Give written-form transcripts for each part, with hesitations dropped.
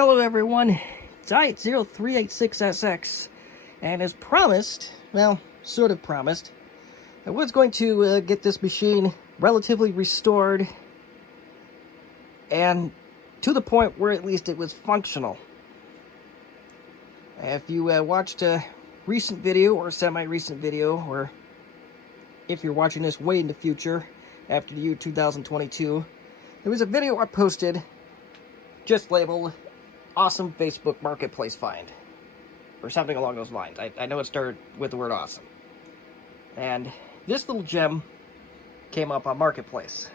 Hello everyone, it's I-0386SX, and as promised, well, sort of promised, I was going to get this machine relatively restored, and to the point where at least it was functional. If you watched a recent video, or semi-recent video, or if you're watching this way in the future, after the year 2022, there was a video I posted just labeled Awesome Facebook Marketplace Find, or something along those lines. I know it started with the word awesome. And this little gem came up on Marketplace.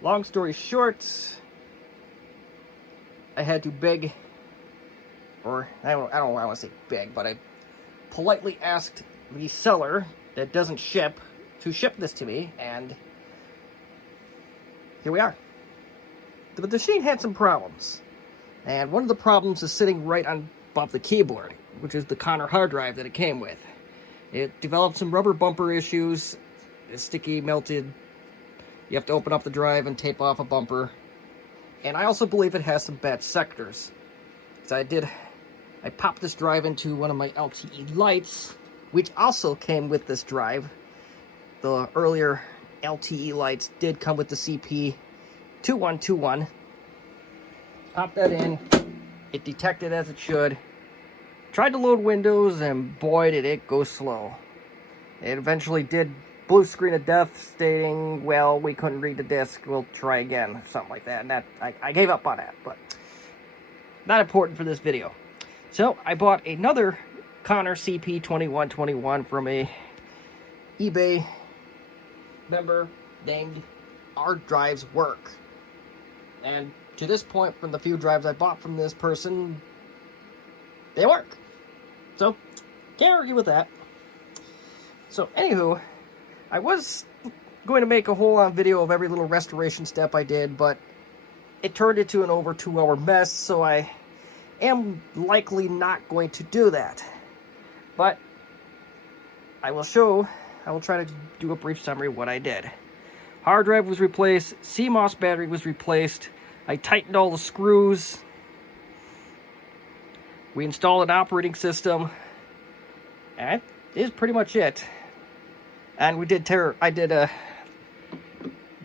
Long story short, I had to beg, or I don't want to say beg, but I politely asked the seller that doesn't ship to ship this to me, and here we are. The machine had some problems. And one of the problems is sitting right on above the keyboard, which is the Contura hard drive that it came with. It developed some rubber bumper issues. It's sticky, melted. You have to open up the drive and tape off a bumper. And I also believe it has some bad sectors. So I popped this drive into one of my LTE lights, which also came with this drive. The earlier LTE lights did come with the CP2121. Pop that in, it detected as it should, tried to load Windows, and boy did it go slow. It eventually did blue screen of death stating, well, we couldn't read the disk, we'll try again, something like that. And I gave up on that, but not important for this video. So I bought another Contura CP2121 from a eBay member named Our Drives Work. And to this point, from the few drives I bought from this person, they work. So, can't argue with that. So, anywho, I was going to make a whole-on video of every little restoration step I did, but it turned into an over 2-hour mess, so I am likely not going to do that. But I will try to do a brief summary of what I did. Hard drive was replaced, CMOS battery was replaced, I tightened all the screws, we installed an operating system, and that is pretty much it. And I did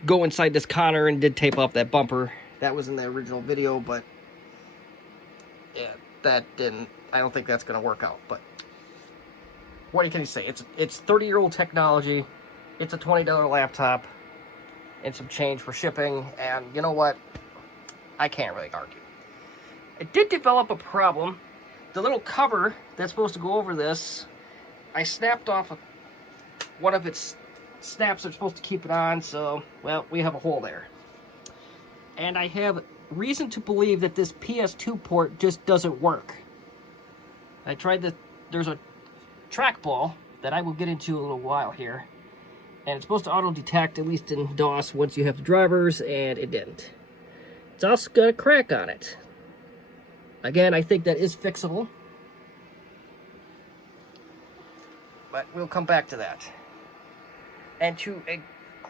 go inside this Contura and did tape off that bumper. That was in the original video, but yeah, I don't think that's going to work out. But what can you say? It's 30-year-old technology, it's a $20 laptop, and some change for shipping, and you know what? I can't really argue. It did develop a problem. The little cover that's supposed to go over this, I snapped off one of its snaps that are supposed to keep it on, so, well, we have a hole there. And I have reason to believe that this PS2 port just doesn't work. I tried there's a trackball that I will get into a little while here, and it's supposed to auto-detect, at least in DOS, once you have the drivers, and it didn't. It's also got a crack on it. Again, I think that is fixable. But we'll come back to that. And to a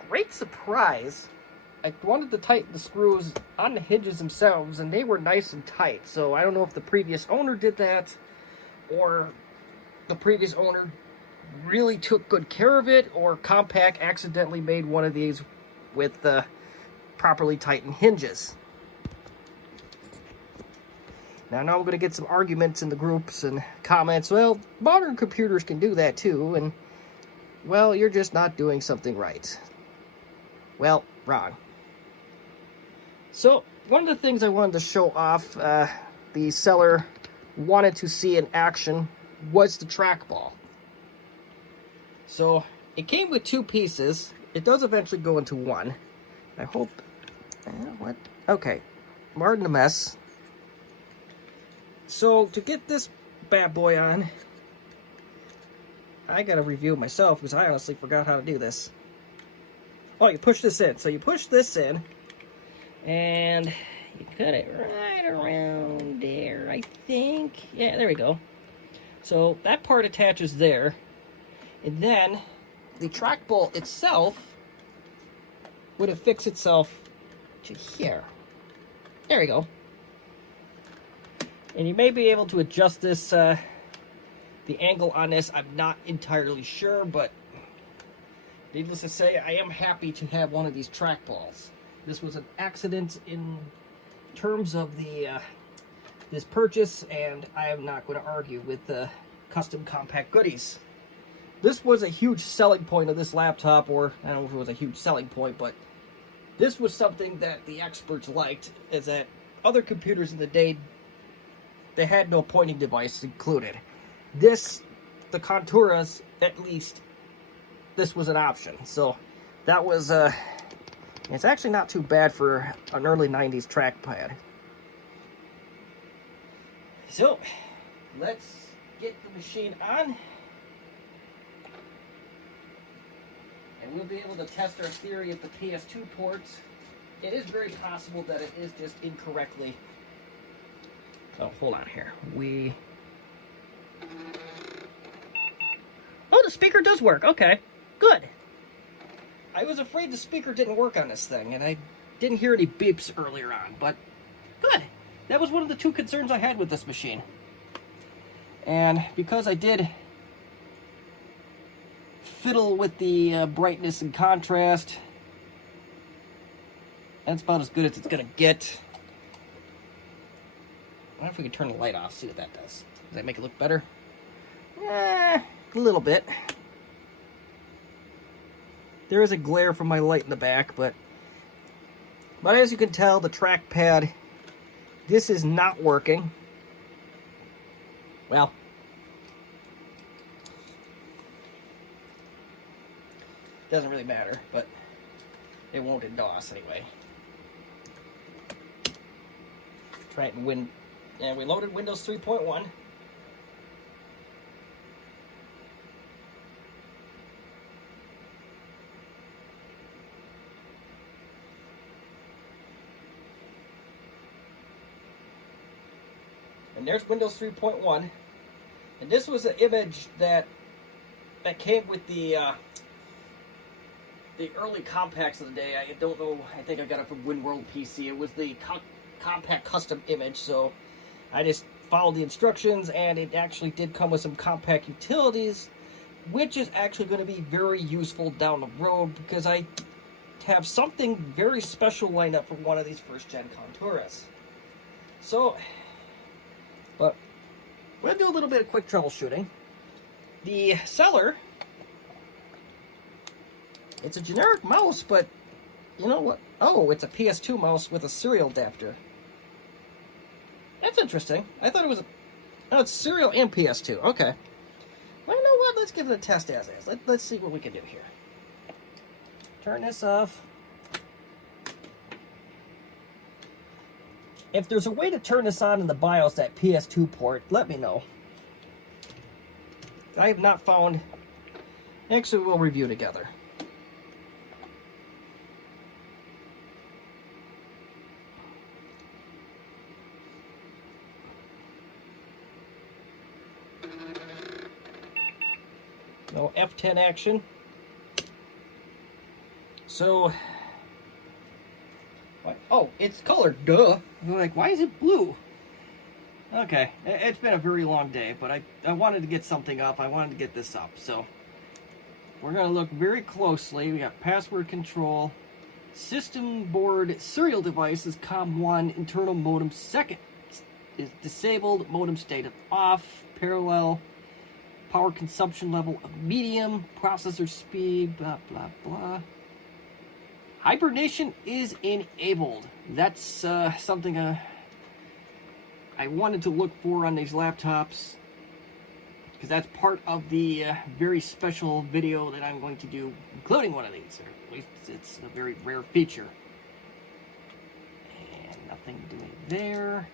great surprise, I wanted to tighten the screws on the hinges themselves, and they were nice and tight. So I don't know if the previous owner did that, or the previous owner really took good care of it, or Compaq accidentally made one of these with the properly tightened hinges. Now I'm going to get some arguments in the groups and comments. Well, modern computers can do that too, and well, you're just not doing something right. Well, wrong. So one of the things I wanted to show off, the seller wanted to see in action, was the trackball. So it came with two pieces. It does eventually go into one. I hope. What? Okay, pardon the mess. So to get this bad boy on, I gotta review it myself because I honestly forgot how to do this. Oh, you push this in. So you push this in, and you cut it right around there, I think. Yeah, there we go. So that part attaches there. And then the trackball itself would affix itself to here. There we go. And you may be able to adjust this, the angle on this. I'm not entirely sure, but needless to say, I am happy to have one of these trackballs. This was an accident in terms of the this purchase, and I am not going to argue with the custom Compaq goodies. This was a huge selling point of this laptop, or I don't know if it was a huge selling point, but this was something that the experts liked, is that other computers in the day, they had no pointing device included. This, the Conturas, at least, this was an option. So that was, it's actually not too bad for an early 90s trackpad. So, let's get the machine on, and we'll be able to test our theory of the PS2 ports. It is very possible that it is just incorrectly. Oh, hold on here. Oh, the speaker does work. Okay, good. I was afraid the speaker didn't work on this thing, and I didn't hear any beeps earlier on, but good. That was one of the two concerns I had with this machine. And because I did fiddle with the brightness and contrast, that's about as good as it's going to get. I wonder if we can turn the light off, see what that does. Does that make it look better? A little bit. There is a glare from my light in the back, but as you can tell, the trackpad, this is not working. Well, doesn't really matter, but it won't in DOS anyway. Try it in and we loaded Windows 3.1. And there's Windows 3.1. And this was an image that came with the early Compaqs of the day. I don't know, I think I got it from WinWorld PC. It was the Compaq custom image, so I just followed the instructions, and it actually did come with some Compaq utilities, which is actually going to be very useful down the road, because I have something very special lined up for one of these first-gen Conturas. So, but we're going to do a little bit of quick troubleshooting. The seller, it's a generic mouse, but you know what? Oh, it's a PS2 mouse with a serial adapter. That's interesting. I thought it was oh, it's serial and PS2. Okay. Well, you know what? Let's give it a test as is. Let's see what we can do here. Turn this off. If there's a way to turn this on in the BIOS, that PS2 port, let me know. I have not found. Actually, we'll review together. No F10 action. So, oh, it's colored, duh. I'm like, why is it blue? Okay, it's been a very long day, but I wanted to get something up. I wanted to get this up, so we're going to look very closely. We got password control, system board serial devices, COM1, internal modem second is disabled, modem stated off, parallel, power consumption level of medium, processor speed, blah, blah, blah. Hibernation is enabled. That's something I wanted to look for on these laptops, because that's part of the very special video that I'm going to do, including one of these, or at least it's a very rare feature. And nothing doing there,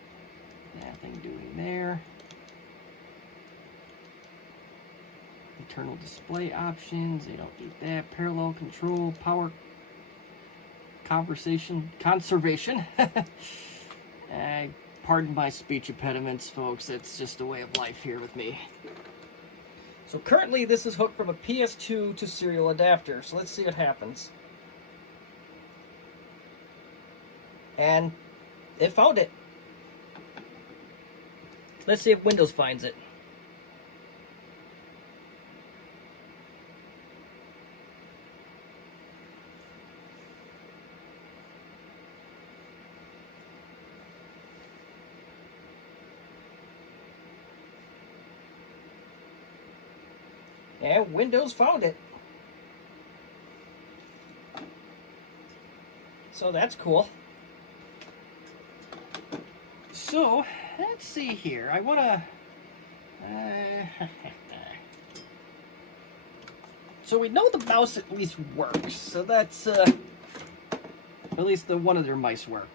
nothing doing there. Internal display options, they don't need that. Parallel control, power conservation. Pardon my speech impediments, folks. It's just a way of life here with me. So currently this is hooked from a PS2 to serial adapter. So let's see what happens. And it found it. Let's see if Windows finds it. And Windows found it. So that's cool. So, let's see here. I want to... so we know the mouse at least works. So that's... at least the one of their mice work.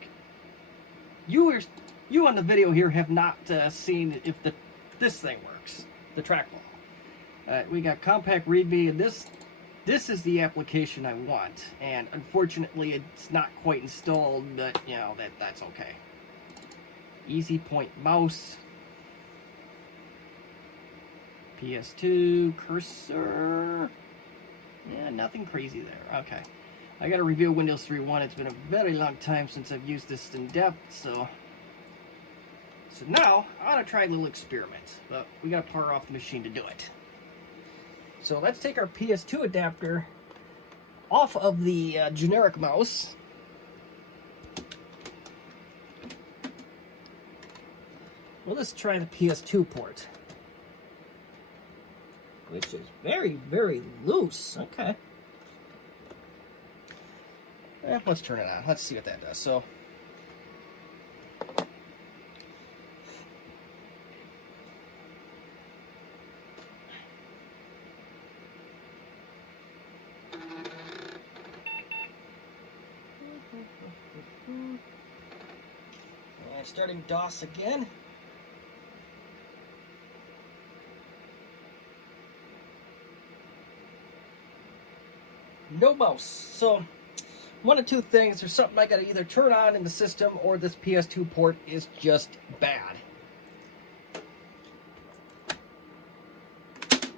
You on the video here have not seen if this thing works. The trackball. We got Compaq README, and this is the application I want. And unfortunately, it's not quite installed, but you know that's okay. Easy Point mouse, PS2 cursor. Yeah, nothing crazy there. Okay, I got to review Windows 3.1. It's been a very long time since I've used this in depth, so now I want to try a little experiment. But we got to power off the machine to do it. So let's take our PS2 adapter off of the generic mouse. Well, let's try the PS2 port, which is very, very loose. Okay. Let's turn it on. Let's see what that does. So, starting DOS again. No mouse. So, one of two things. There's something I gotta either turn on in the system, or this PS2 port is just bad.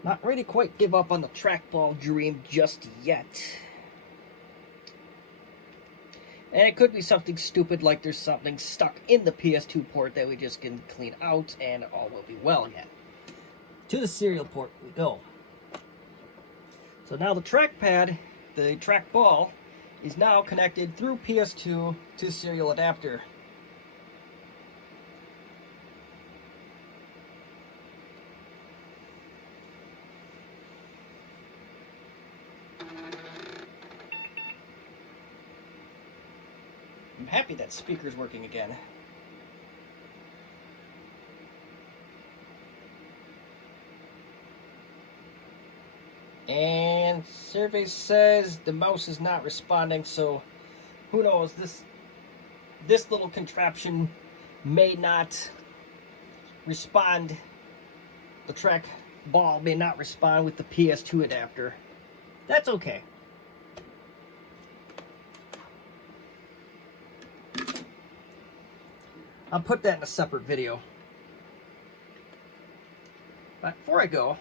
Not ready to quite give up on the trackball dream just yet. And it could be something stupid like there's something stuck in the PS2 port that we just can clean out and all will be well again. To the serial port we go. So now the trackpad, the trackball, is now connected through PS2 to serial adapter. I'm happy that speaker's working again. And survey says the mouse is not responding, so who knows, this little contraption may not respond. The trackball may not respond with the PS2 adapter. That's okay. I'll put that in a separate video. But before I go,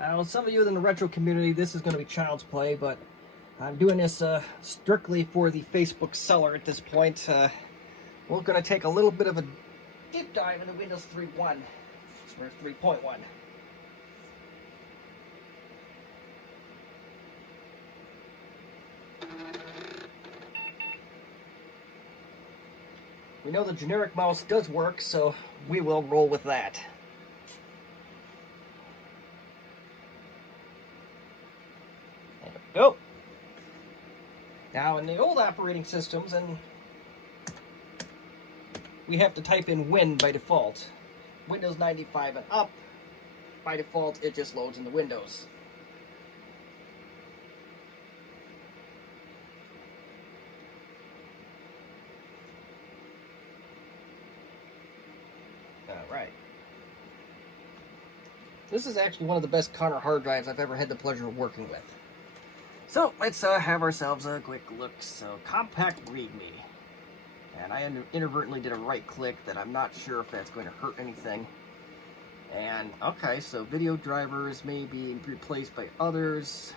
I know some of you in the retro community, this is going to be child's play, but I'm doing this strictly for the Facebook seller at this point. We're going to take a little bit of a deep dive into Windows 3.1, or 3.1. We know the generic mouse does work, so we will roll with that. There we go. Now in the old operating systems, and we have to type in Win by default. Windows 95 and up, by default it just loads into Windows. Alright. This is actually one of the best Contura hard drives I've ever had the pleasure of working with. So, let's have ourselves a quick look. So, Compaq README. And I inadvertently did a right click that I'm not sure if that's going to hurt anything. And, okay, so video drivers may be replaced by others.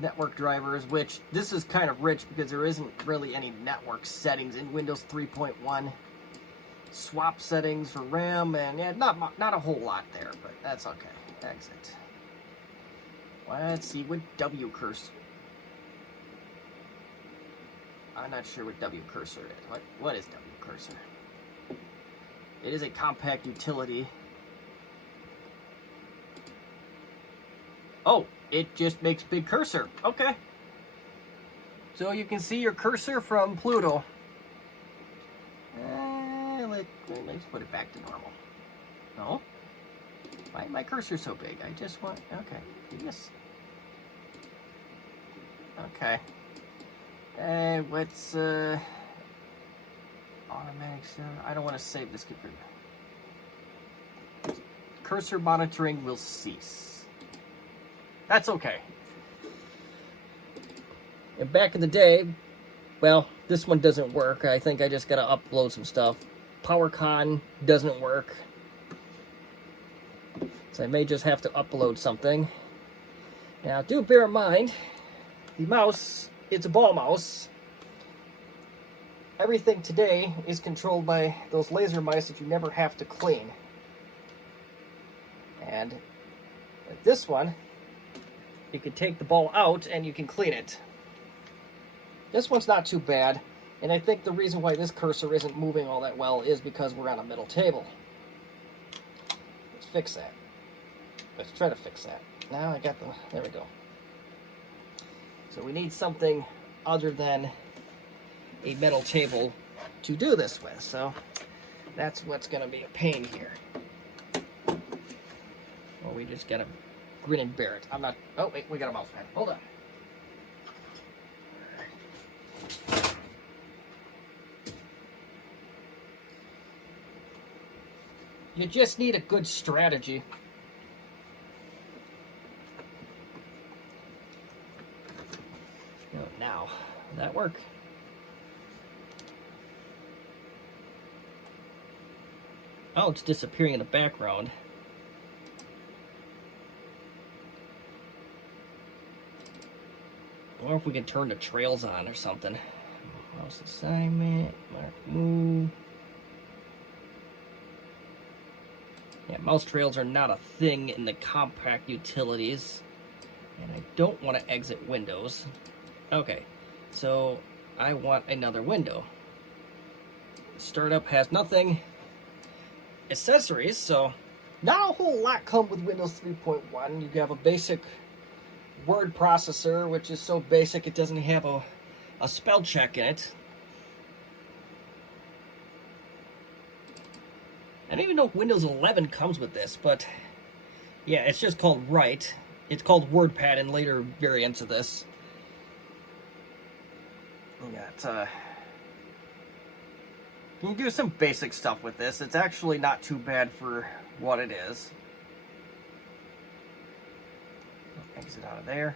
network drivers, which this is kind of rich because there isn't really any network settings in Windows 3.1. Swap settings for RAM, and yeah, not a whole lot there, but that's okay. Exit. Let's see what W cursor. I'm not sure what W cursor is. What is W cursor? It is a Compaq utility. Oh, it just makes big cursor. Okay. So you can see your cursor from Pluto. Let's put it back to normal. No? Why is my cursor so big? I just want... Okay. Yes. Okay. And what's... Automatic... I don't want to save this computer. Cursor monitoring will cease. That's okay. And back in the day, well, this one doesn't work. I think I just gotta upload some stuff. PowerCon doesn't work. So I may just have to upload something. Now, do bear in mind, the mouse, it's a ball mouse. Everything today is controlled by those laser mice that you never have to clean. And with this one, you can take the ball out and you can clean it. This one's not too bad, and I think the reason why this cursor isn't moving all that well is because we're on a middle table. Let's fix that. Let's try to fix that. Now I got the... There we go. So we need something other than a metal table to do this with, so that's what's going to be a pain here. Well, we just gotta grin and bear it. I'm not... Oh, wait, we got a mouse pad. Hold on. You just need a good strategy. Now, will that work? Oh, it's disappearing in the background. I wonder if we can turn the trails on or something. Mouse assignment, mark move. Yeah, mouse trails are not a thing in the Compaq utilities. And I don't want to exit Windows. Okay, so I want another window. Startup has nothing. Accessories, so not a whole lot come with Windows 3.1. You have a basic word processor, which is so basic it doesn't have a spell check in it. I don't even know if Windows 11 comes with this, but yeah, it's just called Write. It's called WordPad in later variants of this. We got, you can do some basic stuff with this. It's actually not too bad for what it is. Exit out of there.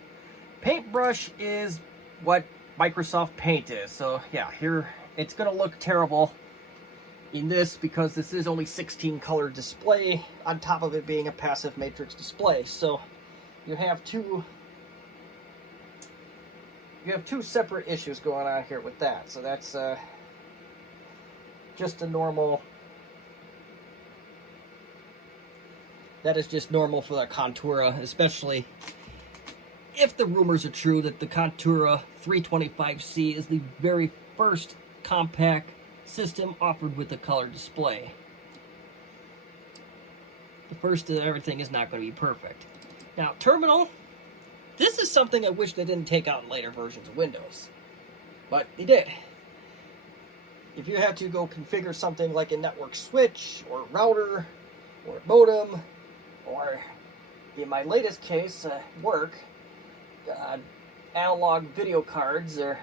Paintbrush is what Microsoft Paint is. So yeah, here it's going to look terrible in this because this is only 16 color display on top of it being a passive matrix display. So you have two separate issues going on here with that. So that's just a normal. That is just normal for the Contura, especially if the rumors are true that the Contura 325C is the very first Compaq system offered with a color display. The first of everything is not going to be perfect. Now, terminal, this is something I wish they didn't take out in later versions of Windows, but they did. If you have to go configure something like a network switch or router or modem, or in my latest case, work, analog video cards, or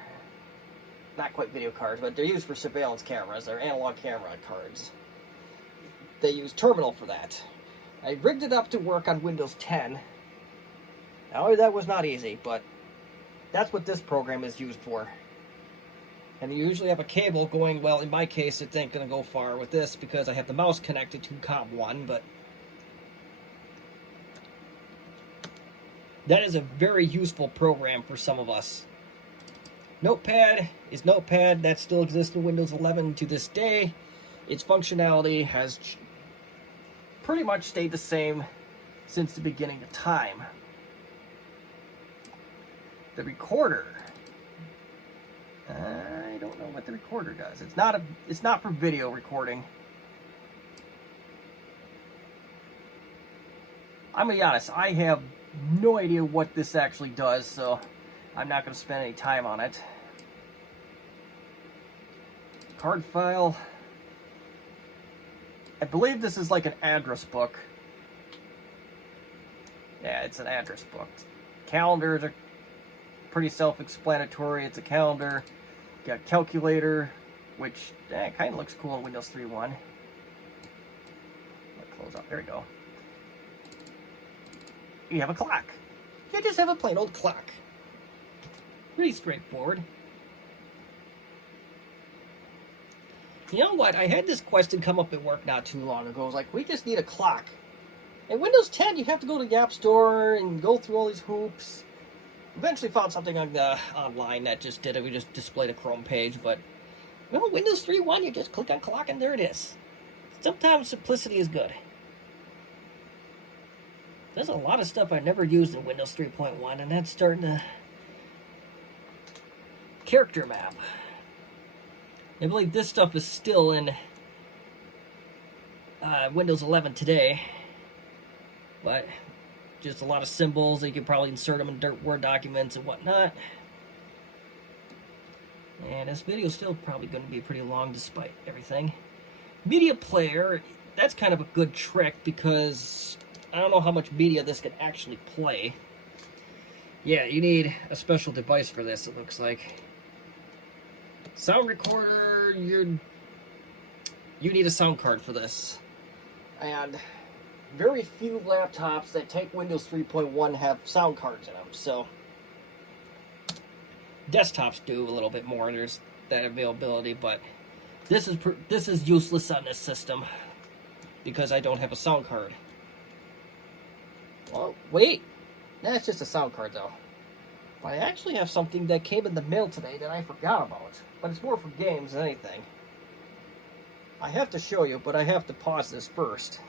not quite video cards, but they're used for surveillance cameras. They're analog camera cards. They use terminal for that. I rigged it up to work on Windows 10. Now, that was not easy, but that's what this program is used for. And you usually have a cable going, well, in my case, it ain't going to go far with this because I have the mouse connected to COM1, but That is a very useful program for some of us. Notepad is Notepad. That still exists in Windows 11 to this day. Its functionality has pretty much stayed the same since the beginning of time. The recorder. I don't know what the recorder does. It's not for video recording. I'm gonna be honest, I have no idea what this actually does, so I'm not gonna spend any time on it. Card file. I believe this is like an address book. Yeah, it's an address book. Calendars are pretty self-explanatory. It's a calendar. Got a calculator, which kind of looks cool in Windows 3.1. Close up. There we go. You have a clock. You just have a plain old clock. Pretty straightforward. You know what? I had this question come up at work not too long ago. I was like, we just need a clock. In Windows 10, you have to go to the App Store and go through all these hoops. Eventually found something on the online that just did it. We just displayed a Chrome page, but well, Windows 3.1, you just click on clock and there it is. Sometimes simplicity is good. There's a lot of stuff I never used in Windows 3.1, and that's starting to character map. I believe this stuff is still in Windows 11 today, but just a lot of symbols. You could probably insert them in Word documents and whatnot. And this video is still probably going to be pretty long despite everything. Media player, that's kind of a good trick because I don't know how much media this can actually play. Yeah, you need a special device for this, it looks like. Sound recorder, you need a sound card for this. And very few laptops that take Windows 3.1 have sound cards in them, so desktops do a little bit more. There's that availability, but this is useless on this system because I don't have a sound card. Oh, wait. That's just a sound card, though. But I actually have something that came in the mail today that I forgot about. But it's more for games than anything. I have to show you, but I have to pause this first.